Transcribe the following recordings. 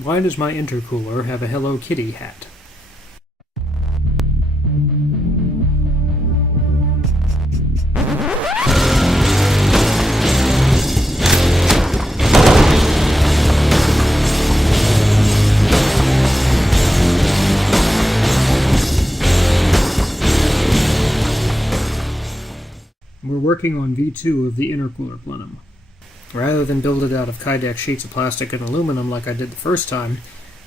Why does my intercooler have a Hello Kitty hat? We're working on V2 of the intercooler plenum. Rather than build it out of Kydex sheets of plastic and aluminum like I did the first time,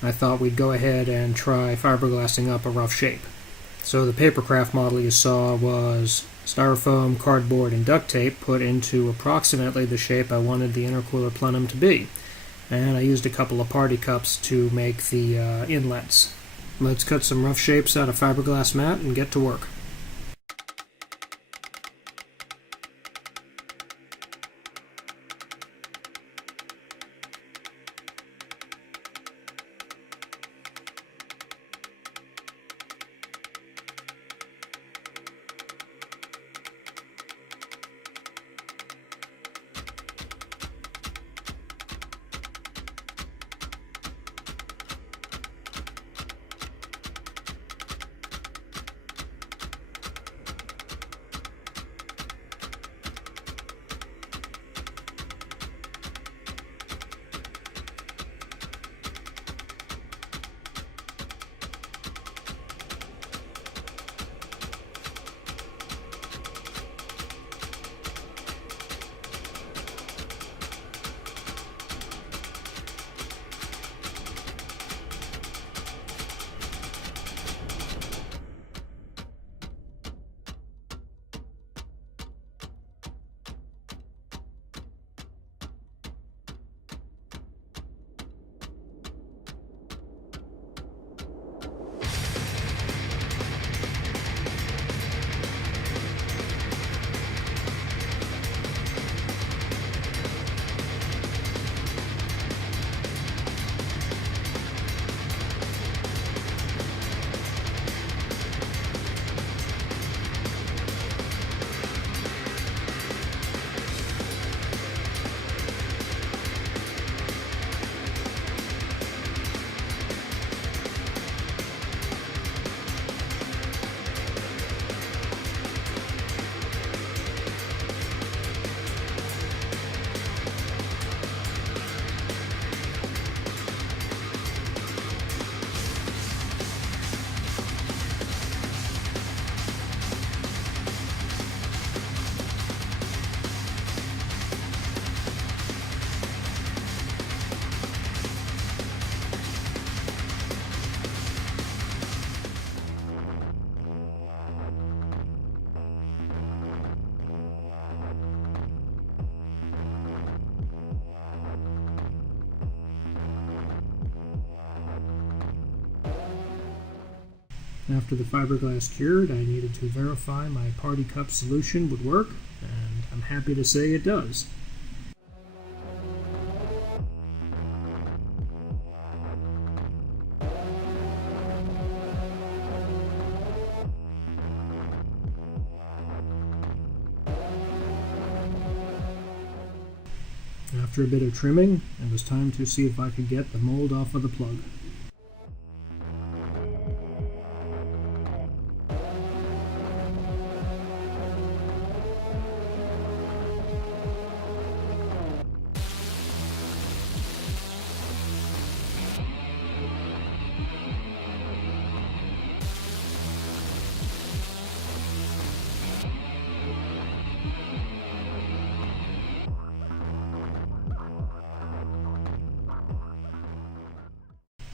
I thought we'd go ahead and try fiberglassing up a rough shape. So the papercraft model you saw was styrofoam, cardboard, and duct tape put into approximately the shape I wanted the intercooler plenum to be. And I used a couple of party cups to make the inlets. Let's cut some rough shapes out of fiberglass mat and get to work. After the fiberglass cured, I needed to verify my party cup solution would work, and I'm happy to say it does. After a bit of trimming, it was time to see if I could get the mold off of the plug.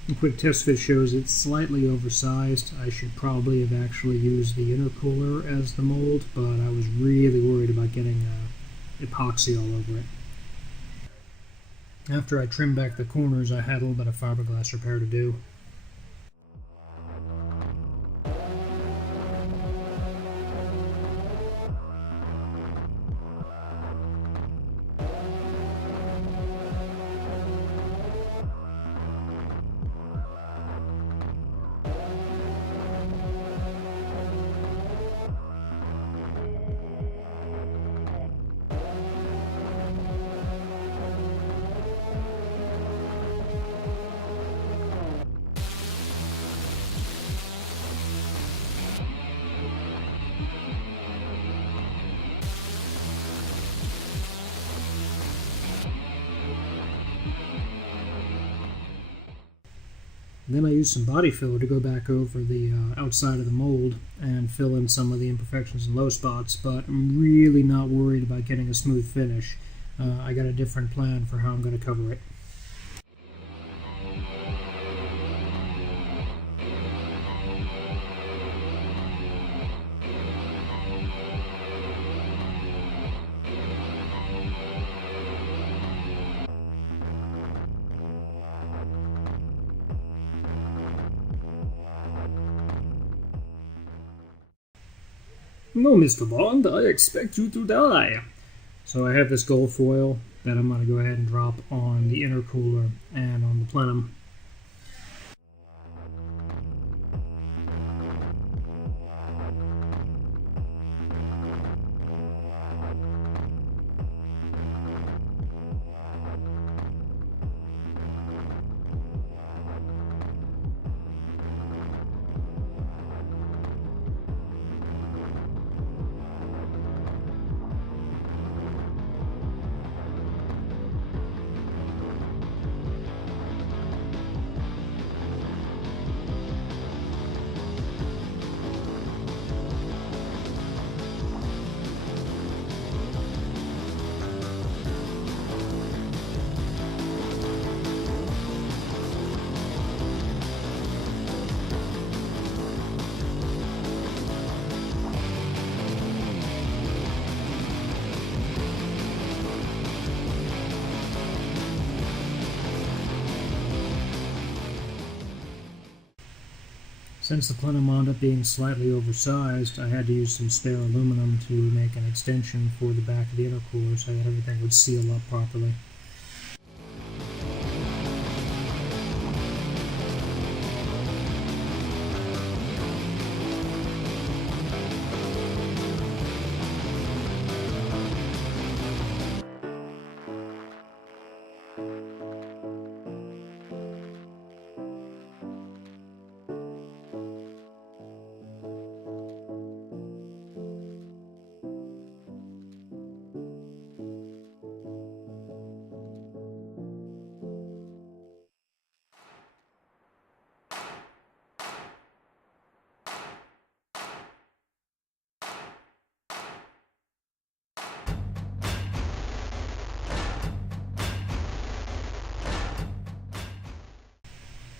A quick test fit shows it's slightly oversized. I should probably have actually used the intercooler as the mold, but I was really worried about getting epoxy all over it. After I trimmed back the corners, I had a little bit of fiberglass repair to do. Then I used some body filler to go back over the outside of the mold and fill in some of the imperfections and low spots, but I'm really not worried about getting a smooth finish. I got a different plan for how I'm going to cover it. No, Mr. Bond, I expect you to die. So I have this gold foil that I'm going to go ahead and drop on the intercooler and on the plenum. Since the plenum wound up being slightly oversized, I had to use some spare aluminum to make an extension for the back of the intercooler so that everything would seal up properly.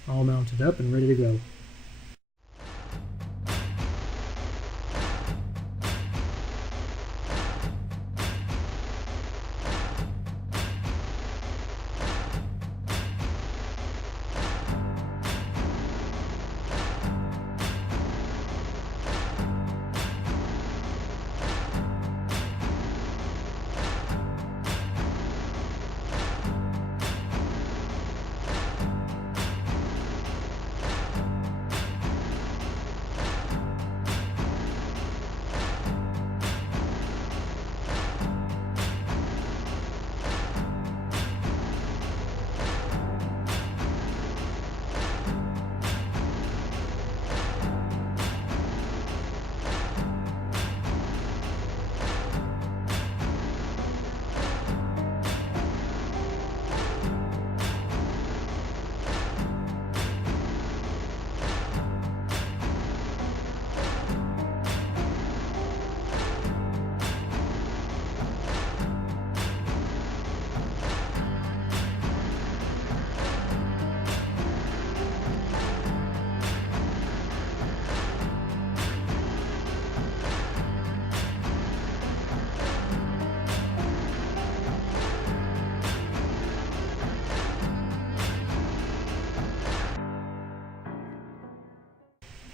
All mounted up and ready to go.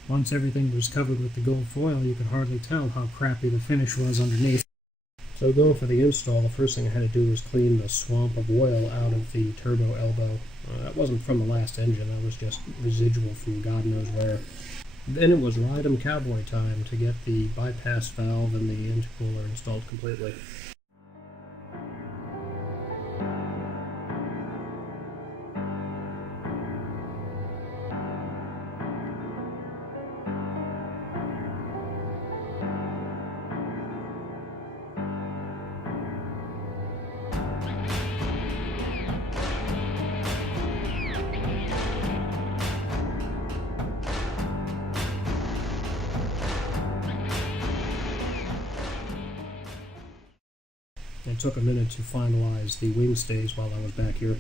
Once everything was covered with the gold foil, you could hardly tell how crappy the finish was underneath. So going for the install, the first thing I had to do was clean the swamp of oil out of the turbo elbow. That wasn't from the last engine, that was just residual from God knows where. Then it was ride 'em cowboy time to get the bypass valve and the intercooler installed completely. It took a minute to finalize the wing stays while I was back here.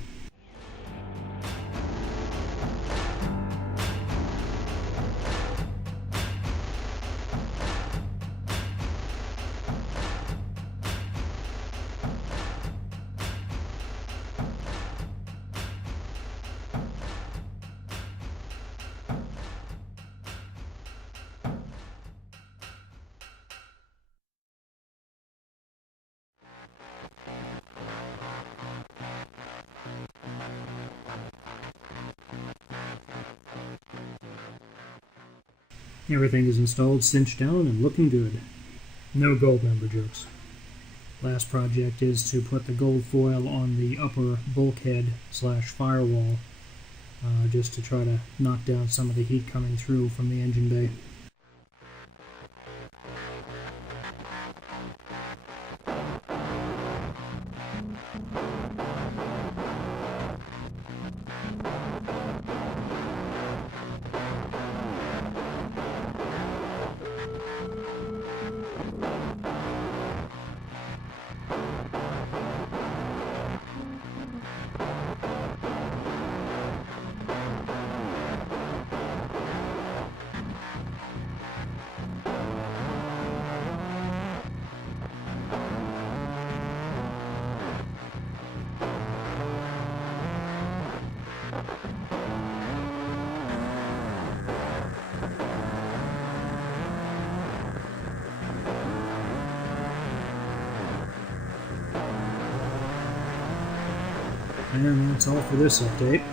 Everything is installed, cinched down, and looking good. No gold member jokes. Last project is to put the gold foil on the upper bulkhead / firewall, just to try to knock down some of the heat coming through from the engine bay. And that's all for this update.